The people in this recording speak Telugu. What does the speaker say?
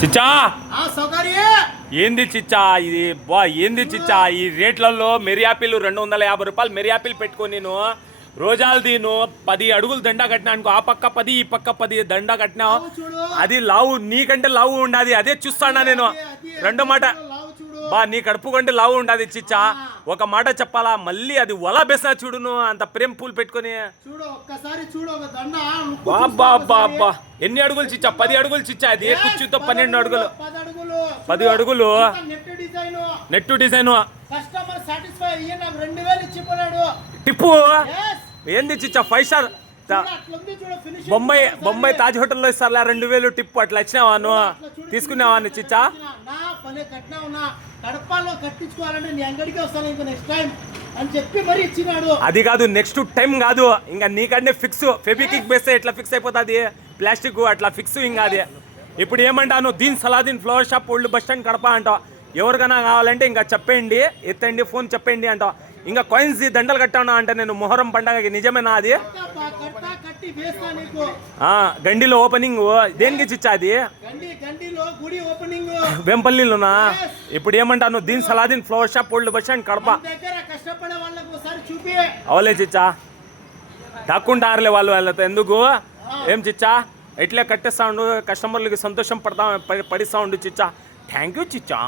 చిచ్చా ఏంది చిచ్చా ఇది బా ఏంది చిచ్చా ఈ రేట్లలో మెరియాపిల్ 250 రూపాయలు మెరియాపిల్ పెట్టుకొని నేను రోజాలు దీను 10 అడుగులు దండ కట్టినా అనుకో ఆ పక్క 10 ఈ పక్క 10 దండ కట్టినా అది లావు నీకంటే లావు ఉండాది అదే చూస్తానా నేను రెండో మాట బా నీ కడుపు కంటే లావు ఉండాది చిచ్చా ఒక మాట చెప్పాలా మళ్ళీ అది వలా బెసా చూడును అంత ప్రేమ పూలు పెట్టుకొని బాబా ఎన్ని అడుగులు చిచ్చా 10 అడుగులు చిచ్చా అది కుర్చీతో 12 అడుగులు 10 అడుగులు నెట్ డిజైన్ టిప్పు ఏంది చిచ్చా 5 స్టార్ బొంబాయి తాజ్ హోటల్లో ఇస్తారా 2000 టిప్పు అట్లా వచ్చినావా నువ్వు తీసుకున్నావా చిచ్చా అది కాదు నెక్స్ట్ టైం కాదు ఇంకా నీకంటే ఫిక్స్ ఫెబికిక్ బేస్తే ఎట్లా ఫిక్స్ అయిపోతుంది ప్లాస్టిక్ అట్లా ఫిక్స్ ఇంకా అది ఇప్పుడు ఏమంటాను Deen Saladeen flower shop old bus stand Kadapa అంటావు ఎవరికైనా కావాలంటే ఇంకా చెప్పండి ఎత్తండి ఫోన్ చెప్పండి అంటావు ఇంకా కాయిన్స్ దండలు కట్టాను అంటే నేను మొహరం పండగకి నిజమేనా అది గండిలో ఓపెనింగ్ దేనికి చిచ్చా అది వెంపల్లిలోనా ఇప్పుడు ఏమంటాను Deen Saladeen flower shop old bus stand Kadapa అవలే చిచ్చా దాక్కుంటారులే వాళ్ళతో ఎందుకు ఏం చిచ్చా ఎట్లే కట్టేస్తా ఉండు కస్టమర్లకి సంతోషం పడిస్తా ఉండు చిచ్చా థ్యాంక్ యూ చిచ్చా.